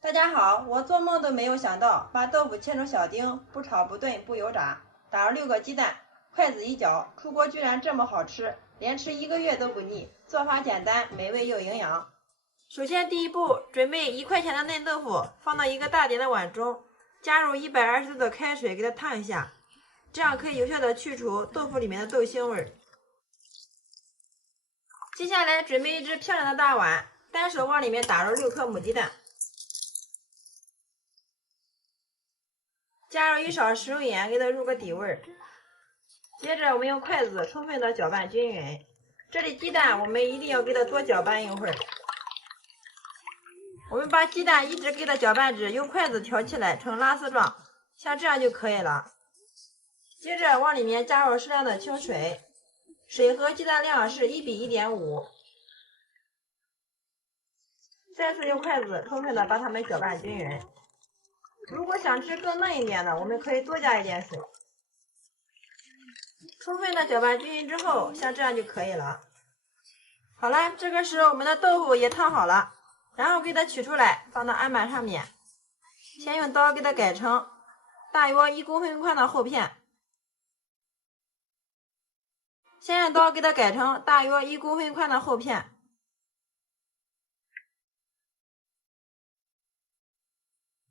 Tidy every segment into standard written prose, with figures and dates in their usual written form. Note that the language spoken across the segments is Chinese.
大家好，我做梦都没有想到，把豆腐切成小丁，不炒不炖不油炸，打入6个鸡蛋，筷子一搅，出锅居然这么好吃，连吃1个月都不腻。做法简单，美味又营养。首先第一步，准备1块钱的嫩豆腐，放到一个大点的碗中，加入120度的开水，给它烫一下，这样可以有效的去除豆腐里面的豆腥味。接下来准备一只漂亮的大碗，单手往里面打入6颗母鸡蛋。加入1勺食用盐，给它入个底味。接着我们用筷子充分的搅拌均匀。这里鸡蛋我们一定要给它多搅拌一会儿。我们把鸡蛋一直给它搅拌至用筷子挑起来成拉丝状，像这样就可以了。接着往里面加入适量的清水，水和鸡蛋量是1比1.5。再次用筷子充分的把它们搅拌均匀。如果想吃更嫩一点的，我们可以多加一点水。充分的搅拌均匀之后，像这样就可以了。好了，这个时候我们的豆腐也烫好了，然后给它取出来，放到案板上面。先用刀给它改成大约1公分宽的厚片。先用刀给它改成大约1公分宽的厚片。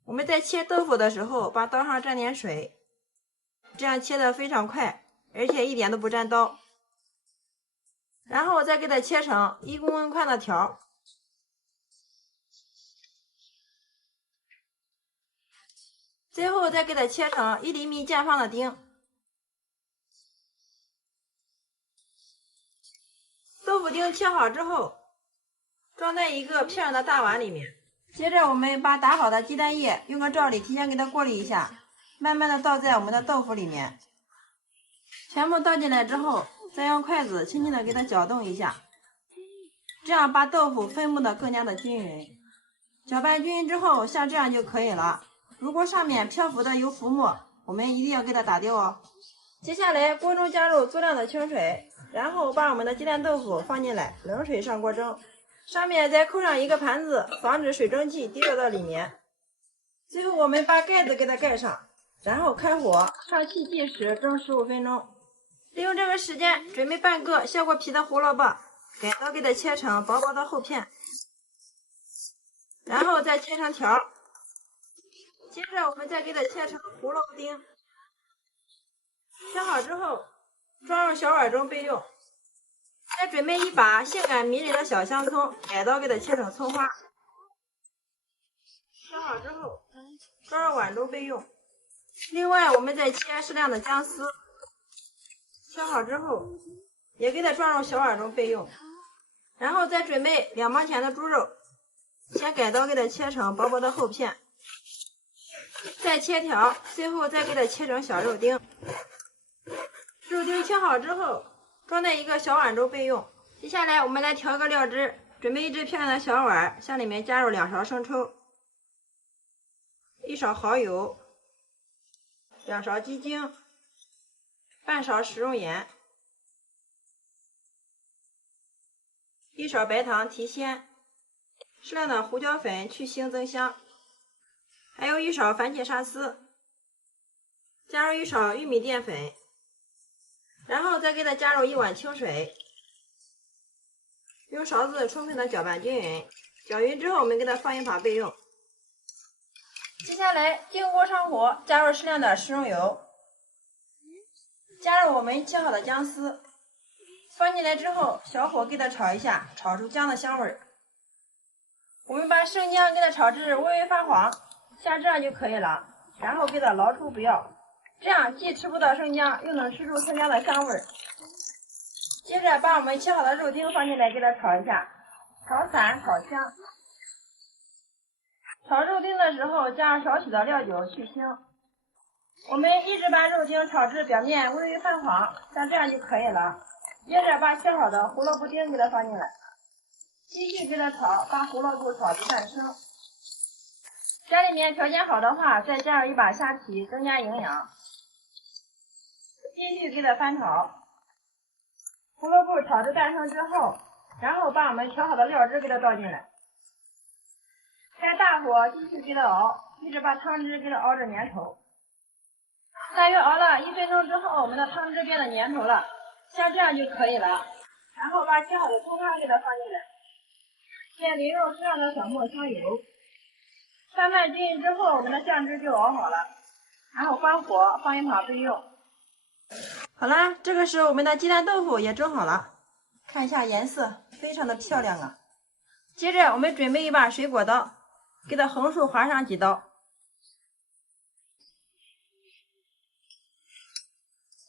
我们在切豆腐的时候，把刀上沾点水，这样切得非常快，而且一点都不沾刀。然后再给它切成1公分宽的条，最后再给它切成1厘米见方的丁。豆腐丁切好之后，装在一个漂亮的大碗里面。接着我们把打好的鸡蛋液用个罩里提前给它过滤一下，慢慢的倒在我们的豆腐里面。全部倒进来之后，再用筷子轻轻的给它搅动一下，这样把豆腐分布的更加的均匀。搅拌均匀之后，像这样就可以了。如果上面漂浮的有浮沫，我们一定要给它打掉哦。接下来锅中加入足量的清水，然后把我们的鸡蛋豆腐放进来，冷水上锅蒸。上面再扣上一个盘子，防止水蒸气滴落到里面。最后我们把盖子给它盖上，然后开火上气计时蒸15分钟。利用这个时间，准备半个削过皮的胡萝卜，改刀给它切成薄薄的厚片，然后再切成条。接着我们再给它切成胡萝卜丁，切好之后装入小碗中备用。再准备一把性感迷人的小香葱，改刀给它切成葱花。切好之后装入碗中备用。另外我们再切适量的姜丝，切好之后也给它装入小碗中备用。然后再准备2毛钱的猪肉，先改刀给它切成薄薄的厚片，再切条，最后再给它切成小肉丁。肉丁切好之后装在一个小碗中备用。接下来我们来调个料汁，准备一只漂亮的小碗，向里面加入2勺生抽、1勺蚝油、2勺鸡精、半勺食用盐、1勺白糖提鲜，适量的胡椒粉去腥增香，还有1勺番茄沙司，加入1勺玉米淀粉，然后再给它加入1碗清水，用勺子充分的搅拌均匀。搅匀之后，我们给它放一旁备用。接下来进锅上火，加入适量的食用油，加入我们切好的姜丝，放进来之后，小火给它炒一下，炒出姜的香味。我们把生姜给它炒至微微发黄，像这样就可以了。然后给它捞出不要，这样既吃不到生姜，又能吃出生姜的香味。接着把我们切好的肉丁放进来，给它炒一下，炒散炒香。炒肉丁的时候加上少许的料酒去腥。我们一直把肉丁炒至表面微微泛黄，像这样就可以了。接着把切好的胡萝卜丁给它放进来，继续给它炒，把胡萝卜炒至半生。家里面条件好的话，再加入1把虾皮，增加营养。继续给它翻炒，胡萝卜炒至半生之后，然后把我们调好的料汁给它倒进来。开大火继续给它熬，一直把汤汁给它熬至粘稠。大约熬了1分钟之后，我们的汤汁变得粘稠了，像这样就可以了。然后把切好的葱花给它放进来，先淋入适量的小磨香油，翻拌均匀之后，我们的酱汁就熬好了。然后关火放一旁备用。好啦，这个时候我们的鸡蛋豆腐也蒸好了，看一下颜色，非常的漂亮啊。接着我们准备一把水果刀，给它横竖划上几刀，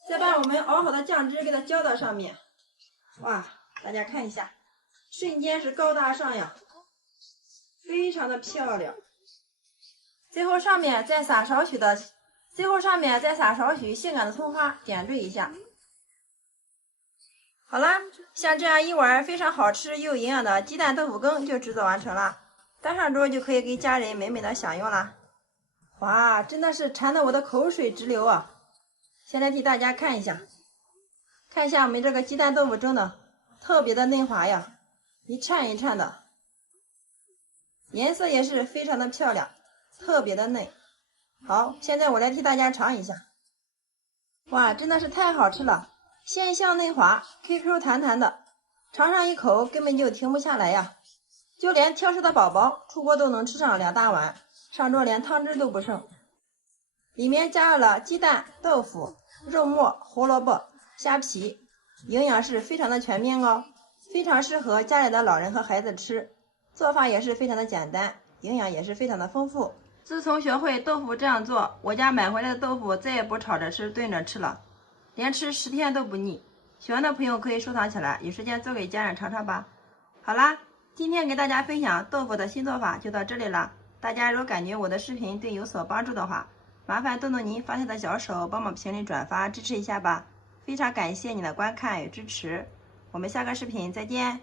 再把我们熬好的酱汁给它浇到上面。哇，大家看一下，瞬间是高大上呀，非常的漂亮。最后上面再撒少许性感的葱花，点缀一下。好啦，像这样一碗非常好吃又营养的鸡蛋豆腐羹就制作完成了，端上桌就可以给家人美美的享用啦。哇，真的是馋得我的口水直流啊！现在替大家看一下我们这个鸡蛋豆腐蒸的特别的嫩滑呀，一颤一颤的，颜色也是非常的漂亮，特别的嫩。好，现在我来替大家尝一下。哇，真的是太好吃了，鲜香嫩滑 ，QQ 弹弹的，尝上一口根本就停不下来呀。就连挑食的宝宝出锅都能吃上2大碗，上桌连汤汁都不剩。里面加入了鸡蛋、豆腐、肉末、胡萝卜、虾皮，营养是非常的全面哦，非常适合家里的老人和孩子吃。做法也是非常的简单，营养也是非常的丰富。自从学会豆腐这样做，我家买回来的豆腐再也不炒着吃、炖着吃了，连吃10天都不腻。喜欢的朋友可以收藏起来，有时间做给家人尝尝吧。好啦，今天给大家分享豆腐的新做法就到这里了。大家如果感觉我的视频对有所帮助的话，麻烦动动您发财的小手，帮忙评论转发支持一下吧。非常感谢你的观看与支持，我们下个视频再见。